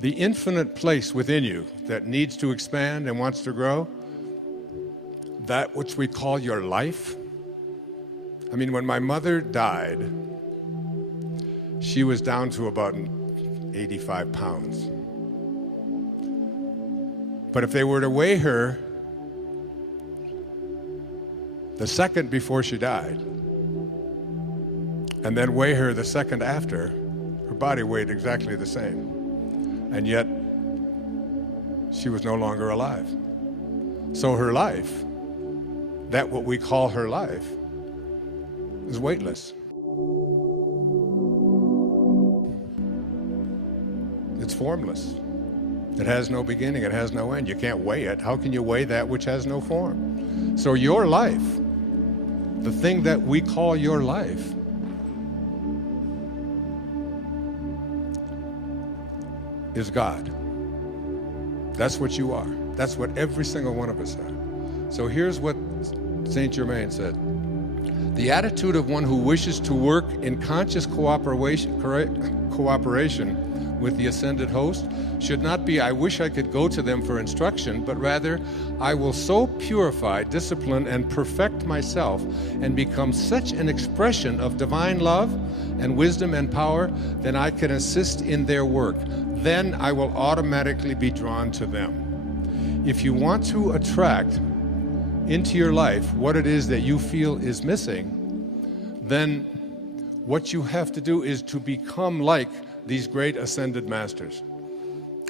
the infinite place within you that needs to expand and wants to grow, that which we call your life. I mean, when my mother died, she was down to about 85 pounds. But if they were to weigh her the second before she died, and then weigh her the second after, her body weighed exactly the same. And yet, she was no longer alive. So her life, that what we call her life, is weightless. It's formless. It has no beginning, it has no end. You can't weigh it. How can you weigh that which has no form? So your life, the thing that we call your life, is God. That's what you are. That's what every single one of us are. So here's what Saint Germain said. The attitude of one who wishes to work in conscious cooperation with the ascended host should not be, I wish I could go to them for instruction, but rather, I will so purify, discipline, and perfect myself and become such an expression of divine love and wisdom and power that I can assist in their work. Then I will automatically be drawn to them. If you want to attract into your life what it is that you feel is missing, then what you have to do is to become like these great ascended masters.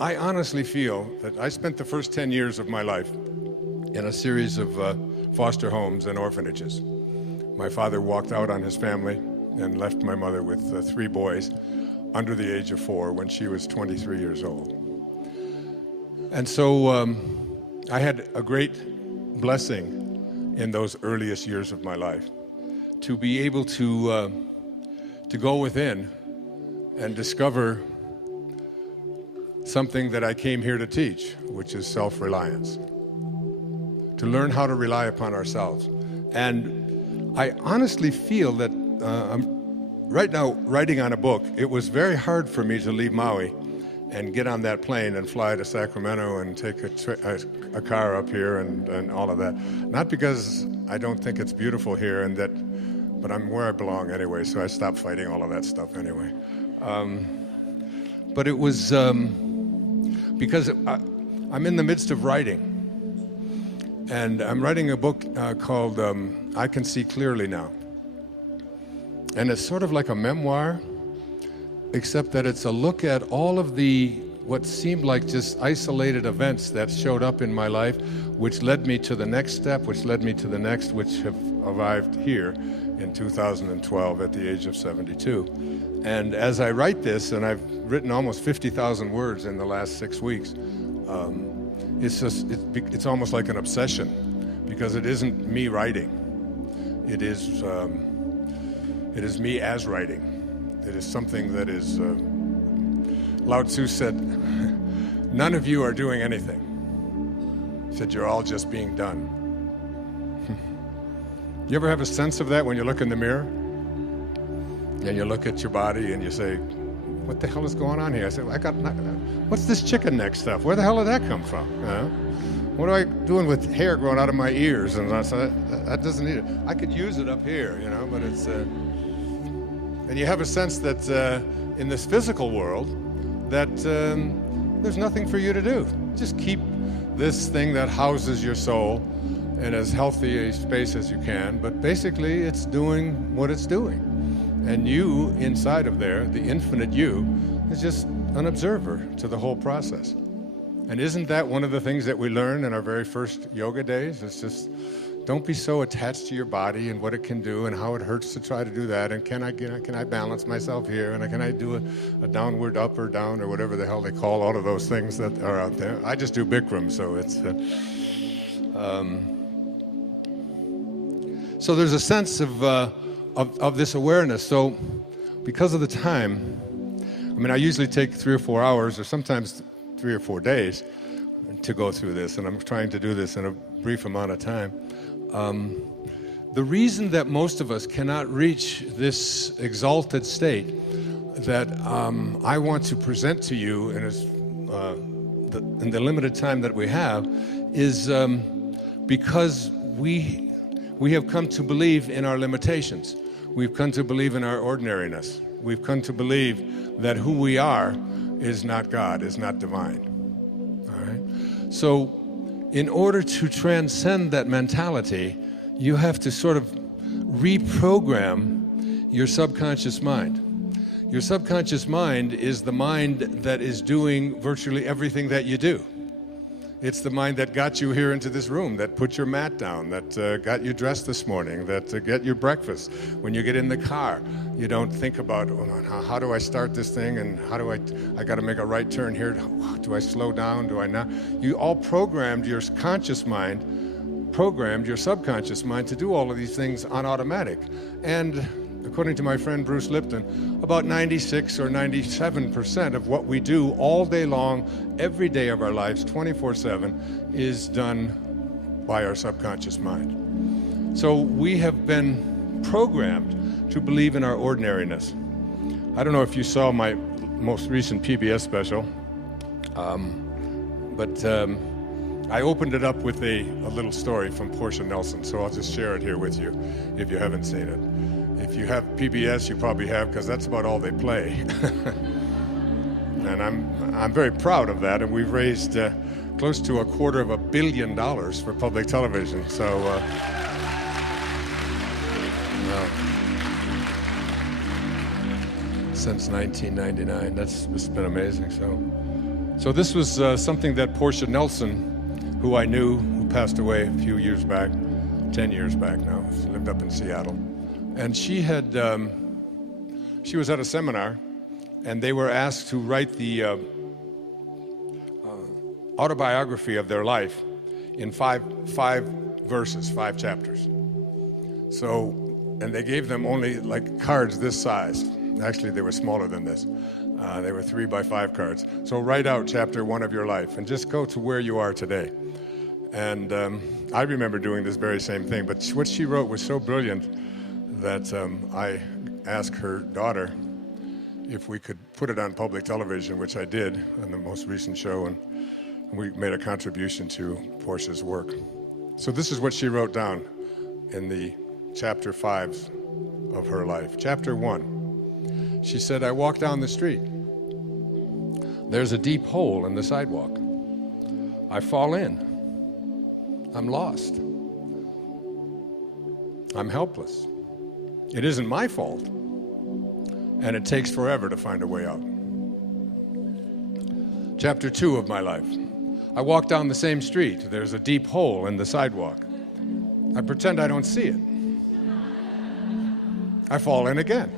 I honestly feel that I spent the first 10 years of my life in a series of foster homes and orphanages. My father walked out on his family and left my mother with 3 boys under the age of 4 when she was 23 years old. And so I had a great blessing in those earliest years of my life to be able to go within and discover something that I came here to teach, which is self-reliance. To learn how to rely upon ourselves. And I honestly feel that I'm right now writing on a book. It was very hard for me to leave Maui and get on that plane and fly to Sacramento and take a car up here and all of that. Not because I don't think it's beautiful here, but I'm where I belong anyway, so I stopped fighting all of that stuff anyway. But it was because I'm in the midst of writing. And I'm writing a book called I Can See Clearly Now. And it's sort of like a memoir, except that it's a look at all of what seemed like just isolated events that showed up in my life, which led me to the next step, which led me to the next, which have arrived here in 2012 at the age of 72. And as I write this, and I've written almost 50,000 words in the last 6 weeks, it's almost like an obsession, because it isn't me writing. It is me as writing. It is something that is, Lao Tzu said, none of you are doing anything. He said, you're all just being done. You ever have a sense of that when you look in the mirror? And you look at your body and you say, what the hell is going on here? I said, what's this chicken neck stuff? Where the hell did that come from? What am I doing with hair growing out of my ears? And I said, that doesn't need it. I could use it up here, but it's... And you have a sense that in this physical world, that there's nothing for you to do. Just keep this thing that houses your soul in as healthy a space as you can, but basically it's doing what it's doing. And you, inside of there, the infinite you, is just an observer to the whole process. And isn't that one of the things that we learn in our very first yoga days? It's just, don't be so attached to your body and what it can do and how it hurts to try to do that. And can I balance myself here? And can I do a downward up or down or whatever the hell they call all of those things that are out there? I just do Bikram, so it's... So there's a sense of this awareness. So because of the time, I usually take 3 or 4 hours or sometimes 3 or 4 days to go through this, and I'm trying to do this in a brief amount of time. The reason that most of us cannot reach this exalted state that I want to present to you in as in the limited time that we have is because we have come to believe in our limitations. We've come to believe in our ordinariness. We've come to believe that who we are is not God, is not divine. All right? So in order to transcend that mentality, you have to sort of reprogram your subconscious mind. Your subconscious mind is the mind that is doing virtually everything that you do. It's the mind that got you here into this room, that put your mat down, that got you dressed this morning, that got your breakfast. When you get in the car, you don't think about, how do I start this thing, and how do I got to make a right turn here. Do I slow down? Do I not? You all programmed your conscious mind, programmed your subconscious mind to do all of these things on automatic. And according to my friend Bruce Lipton, about 96 or 97% of what we do all day long, every day of our lives, 24/7, is done by our subconscious mind. So we have been programmed to believe in our ordinariness. I don't know if you saw my most recent PBS special, but I opened it up with a little story from Portia Nelson, so I'll just share it here with you if you haven't seen it. If you have PBS, you probably have, because that's about all they play. And I'm very proud of that, and we've raised close to $250 million for public television. So since 1999, it's been amazing. So this was something that Portia Nelson, who I knew, who passed away a few years back, 10 years back now. She lived up in Seattle. And she was at a seminar, and they were asked to write the autobiography of their life in five verses, 5 chapters. So, and they gave them only like cards this size. Actually, they were smaller than this. They were 3 by 5 cards. So write out chapter 1 of your life and just go to where you are today. And I remember doing this very same thing, but what she wrote was so brilliant that I asked her daughter if we could put it on public television, which I did on the most recent show, and we made a contribution to Portia's work. So this is what she wrote down in the chapter 5 of her life. Chapter 1, she said, I walk down the street. There's a deep hole in the sidewalk. I fall in. I'm lost. I'm helpless. It isn't my fault, and it takes forever to find a way out. Chapter 2 of my life. I walk down the same street. There's a deep hole in the sidewalk. I pretend I don't see it. I fall in again.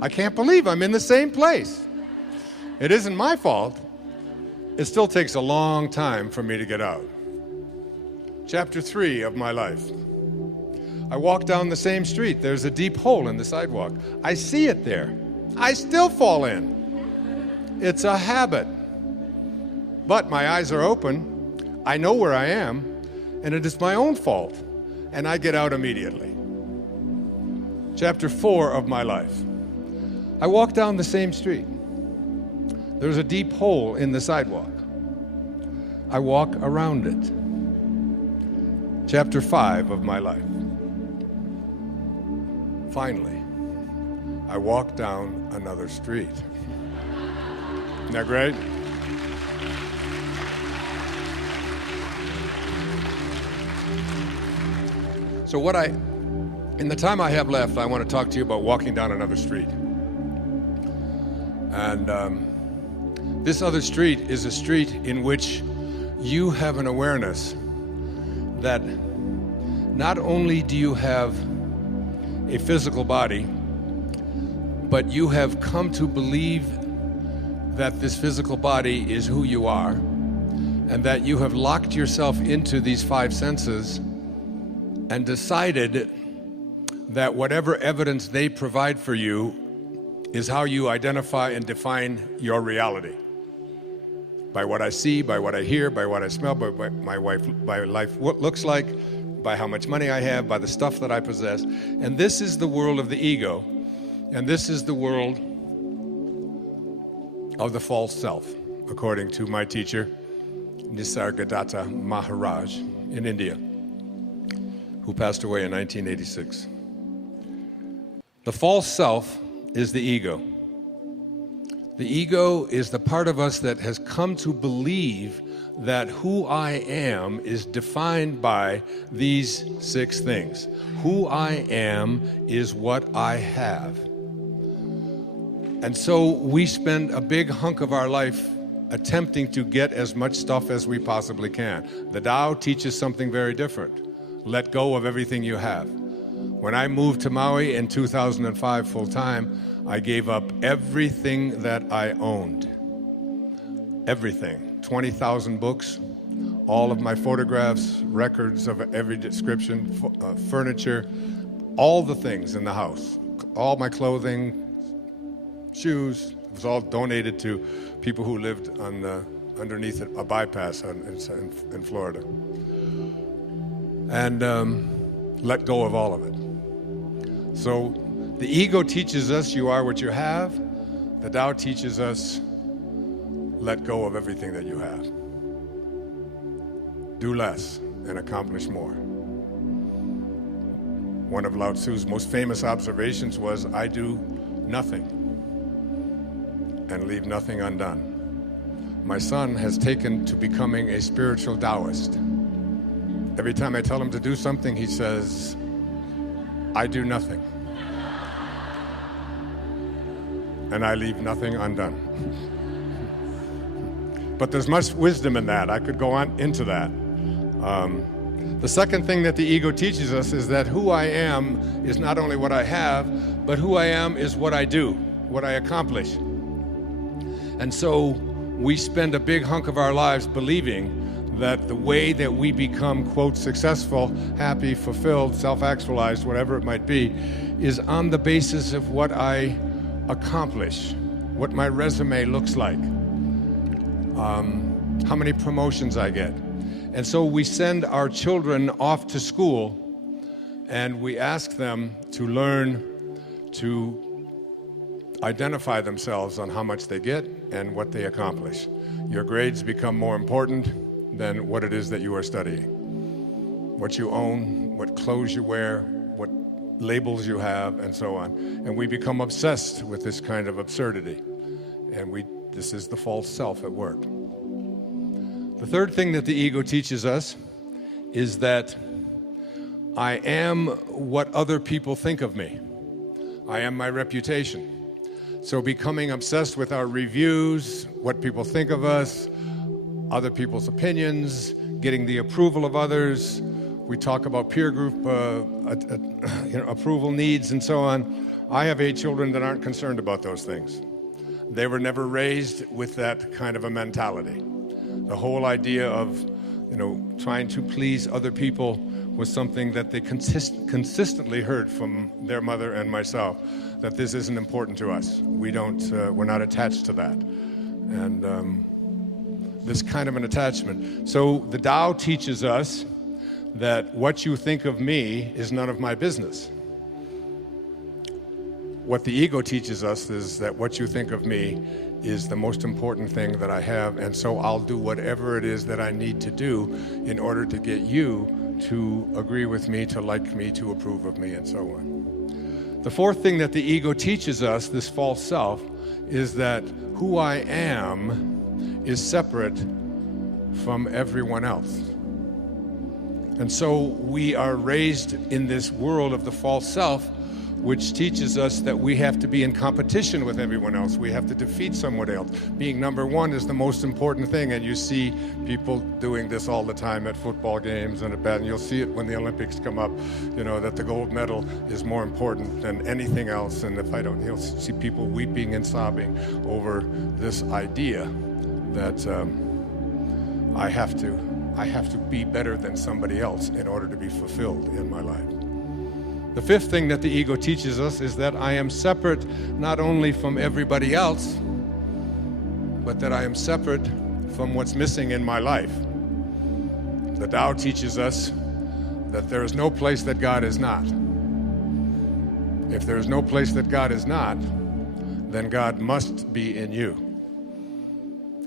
I can't believe I'm in the same place. It isn't my fault. It still takes a long time for me to get out. Chapter 3 of my life. I walk down the same street. There's a deep hole in the sidewalk. I see it there. I still fall in. It's a habit. But my eyes are open. I know where I am, and it is my own fault, and I get out immediately. Chapter 4 of my life. I walk down the same street. There's a deep hole in the sidewalk. I walk around it. Chapter 5 of my life. Finally, I walk down another street. Isn't that great? So in the time I have left, I want to talk to you about walking down another street. And this other street is a street in which you have an awareness that not only do you have a physical body, but you have come to believe that this physical body is who you are, and that you have locked yourself into these 5 senses and decided that whatever evidence they provide for you is how you identify and define your reality. By what I see, by what I hear, by what I smell, by what my life looks like, by how much money I have, by the stuff that I possess. And this is the world of the ego, and this is the world of the false self. according to my teacher, Nisargadatta Maharaj in India, who passed away in 1986. The false self is the ego. The ego is the part of us that has come to believe that who I am is defined by these 6 things. Who I am is what I have. And so we spend a big hunk of our life attempting to get as much stuff as we possibly can. The Tao teaches something very different. Let go of everything you have. When I moved to Maui in 2005 full-time, I gave up everything that I owned. Everything. 20,000 books, all of my photographs, records of every description, furniture, all the things in the house, all my clothing, shoes. It was all donated to people who lived underneath a bypass in Florida. And let go of all of it. So the ego teaches us you are what you have. The Tao teaches us let go of everything that you have. Do less and accomplish more. One of Lao Tzu's most famous observations was, I do nothing and leave nothing undone. My son has taken to becoming a spiritual Taoist. Every time I tell him to do something, he says, I do nothing. And I leave nothing undone. But there's much wisdom in that. I could go on into that. The second thing that the ego teaches us is that who I am is not only what I have, but who I am is what I do, what I accomplish. And so we spend a big hunk of our lives believing that the way that we become, quote, successful, happy, fulfilled, self-actualized, whatever it might be, is on the basis of what I accomplish, what my resume looks like, how many promotions I get. And so we send our children off to school and we ask them to learn to identify themselves on how much they get and what they accomplish. Your grades become more important than what it is that you are studying. What you own, what clothes you wear, what labels you have, and so on. And we become obsessed with this kind of absurdity. And this is the false self at work. The third thing that the ego teaches us is that I am what other people think of me. I am my reputation. So becoming obsessed with our reviews, what people think of us, other people's opinions, getting the approval of others. We talk about peer group approval needs and so on. I have 8 children that aren't concerned about those things. They were never raised with that kind of a mentality. The whole idea of, trying to please other people was something that they consistently heard from their mother and myself, that this isn't important to us. We're not attached to that. And this kind of an attachment. So the Tao teaches us that what you think of me is none of my business. What the ego teaches us is that what you think of me is the most important thing that I have, and so I'll do whatever it is that I need to do in order to get you to agree with me, to like me, to approve of me, and so on. The fourth thing that the ego teaches us, this false self, is that who I am is separate from everyone else. And so we are raised in this world of the false self, which teaches us that we have to be in competition with everyone else. We have to defeat someone else. Being number one is the most important thing, and you see people doing this all the time at football games and and you'll see it when the Olympics come up, that the gold medal is more important than anything else. And you'll see people weeping and sobbing over this idea that I have to be better than somebody else in order to be fulfilled in my life. The fifth thing that the ego teaches us is that I am separate not only from everybody else, but that I am separate from what's missing in my life. The Tao teaches us that there is no place that God is not. If there is no place that God is not, then God must be in you.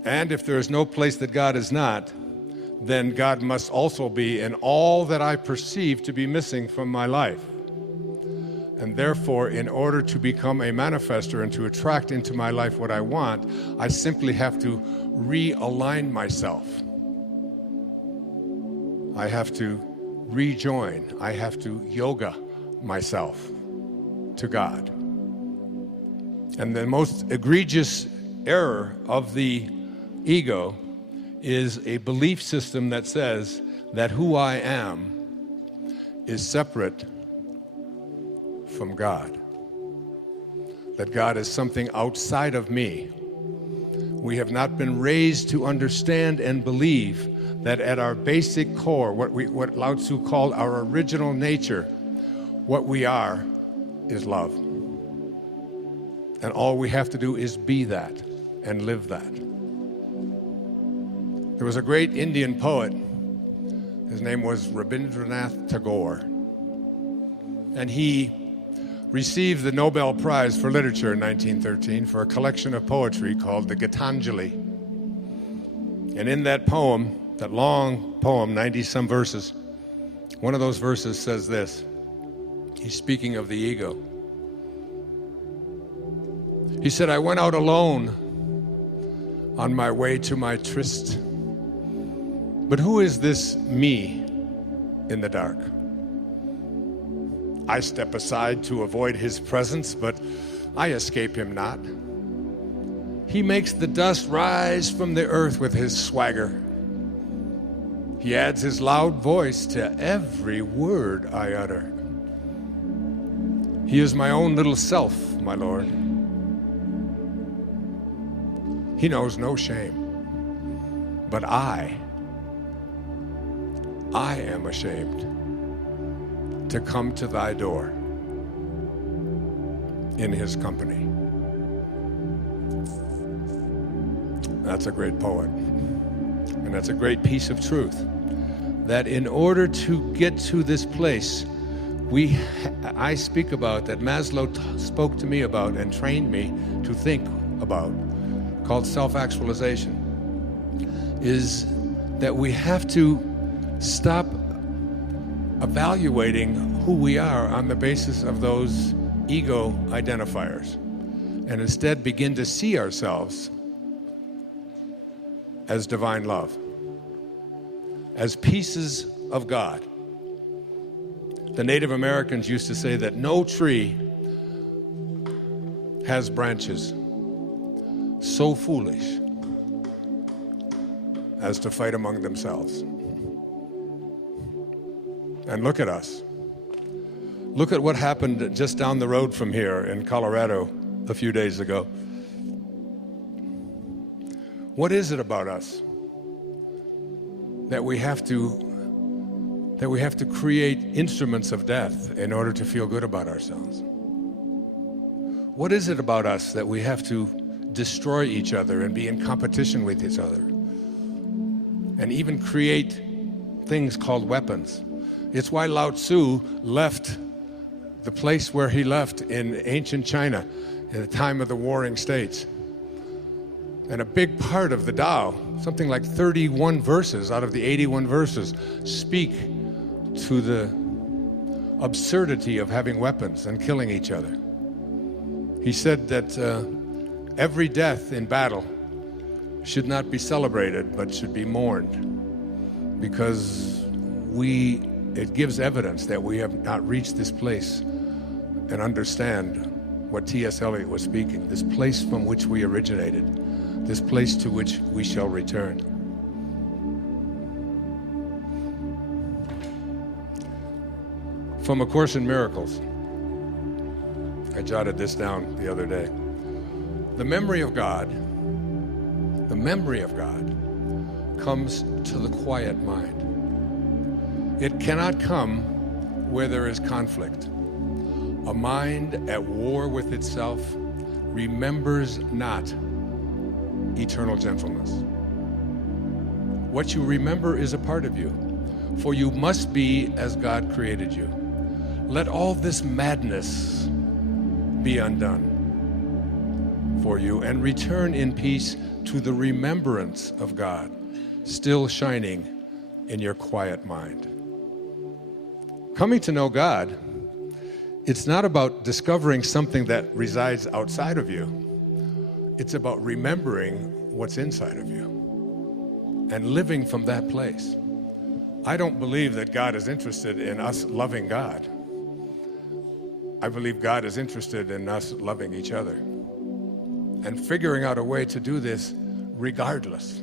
And if there is no place that God is not, then God must also be in all that I perceive to be missing from my life. And therefore, in order to become a manifester and to attract into my life what I want, I simply have to realign myself. I have to rejoin. I have to yoga myself to God. And the most egregious error of the ego is a belief system that says that who I am is separate from God. That God is something outside of me. We have not been raised to understand and believe that at our basic core, what Lao Tzu called our original nature, what we are is love. And all we have to do is be that and live that. There was a great Indian poet. His name was Rabindranath Tagore. And he received the Nobel Prize for Literature in 1913 for a collection of poetry called the Gitanjali. And in that poem, that long poem, 90-some verses, one of those verses says this. He's speaking of the ego. He said, I went out alone on my way to my tryst. But who is this me in the dark? I step aside to avoid his presence, but I escape him not. He makes the dust rise from the earth with his swagger. He adds his loud voice to every word I utter. He is my own little self, my Lord. He knows no shame, but I am ashamed to come to thy door in his company. That's a great poet. And that's a great piece of truth. That in order to get to this place, I speak about, that Maslow spoke to me about and trained me to think about, called self-actualization, is that we have to stop evaluating who we are on the basis of those ego identifiers, and instead begin to see ourselves as divine love, as pieces of God. The Native Americans used to say that no tree has branches so foolish as to fight among themselves. And look at us. Look at what happened just down the road from here in Colorado a few days ago. What is it about us that we have to create instruments of death in order to feel good about ourselves? What is it about us that we have to destroy each other and be in competition with each other, and even create things called weapons? It's why Lao Tzu left the place where he left in ancient China in the time of the Warring States. And a big part of the Tao, something like 31 verses out of the 81 verses, speak to the absurdity of having weapons and killing each other. He said that every death in battle should not be celebrated, but should be mourned, because it gives evidence that we have not reached this place and understand what T.S. Eliot was speaking, this place from which we originated, this place to which we shall return. From A Course in Miracles, I jotted this down the other day. The memory of God comes to the quiet mind. It cannot come where there is conflict. A mind at war with itself remembers not eternal gentleness. What you remember is a part of you, for you must be as God created you. Let all this madness be undone, for you and return in peace to the remembrance of God, still shining in your quiet mind. Coming to know God, it's not about discovering something that resides outside of you. It's about remembering what's inside of you and living from that place. I don't believe that God is interested in us loving God. I believe God is interested in us loving each other and figuring out a way to do this regardless.